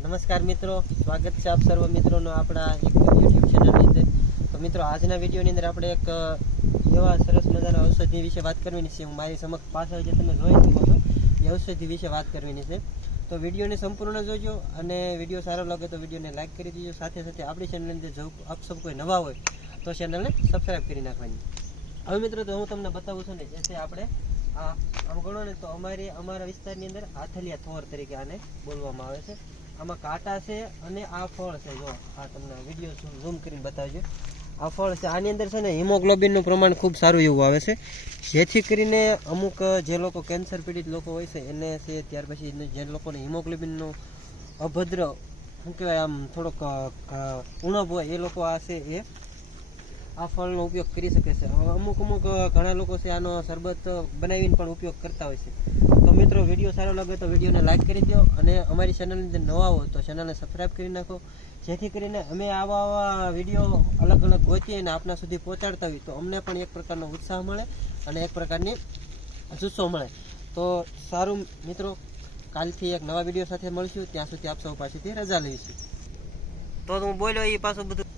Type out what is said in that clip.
નમસ્કાર મિત્રો, સ્વાગત છે આપ સર્વ મિત્રોનો આપણા એક યુટ્યુબ ચેનલની અંદર. તો મિત્રો, આજના વિડીયોની અંદર આપણે એક એવા સરસ મજાના ઔષધિ વિશે વાત કરવાની છે. હું મારી સમક્ષ પાછળ જે તમે જોઈ શકો છો એ ઔષધિ વિશે વાત કરવાની છે. તો વિડીયોને સંપૂર્ણ જોજો અને વિડીયો સારો લાગે તો વિડીયોને લાઇક કરી દેજો. સાથે સાથે આપણી ચેનલની અંદર જો આપ સૌ કોઈ નવા હોય તો ચેનલને સબસ્ક્રાઈબ કરી નાખવાની. હવે મિત્રો, તો હું તમને બતાવું છું ને, જે છે આપણે આમ ગણો ને તો અમારા વિસ્તારની અંદર આથલિયા થોર તરીકે આને બોલવામાં આવે છે. આમાં કાંટા છે અને આ ફળ છે. જો આ તમને વિડીયો ઝૂમ કરીને બતાવજો. આ ફળ છે, આની અંદર છે ને હિમોગ્લોબિનનું પ્રમાણ ખૂબ સારું એવું આવે છે, જેથી કરીને અમુક જે લોકો કેન્સર પીડિત લોકો હોય છે એને છે, ત્યાર પછી જે લોકોને હિમોગ્લોબિનનો અભદ્ર શું કહેવાય આમ થોડોક ઉણપ હોય એ લોકો આ છે એ આ ફળનો ઉપયોગ કરી શકે છે. અમુક ઘણા લોકો છે આનો શરબત બનાવીને પણ ઉપયોગ કરતા હોય છે. તો મિત્રો, વિડીયો સારો લાગે તો વિડીયોને લાઇક કરી દો અને અમારી ચેનલની અંદર નવા હો તો ચેનલને સબસ્ક્રાઈબ કરી નાખો, જેથી કરીને અમે આવા વિડીયો અલગ અલગ ગોતીએ અને આપના સુધી પહોંચાડતા હોય તો અમને પણ એક પ્રકારનો ઉત્સાહ મળે અને એક પ્રકારની જુસ્સો મળે. તો સારું મિત્રો, કાલથી એક નવા વિડીયો સાથે મળશું. ત્યાં સુધી આપ સૌ પાસેથી રજા લઈશું. તો હું બોલ્યો એ પાછું બધું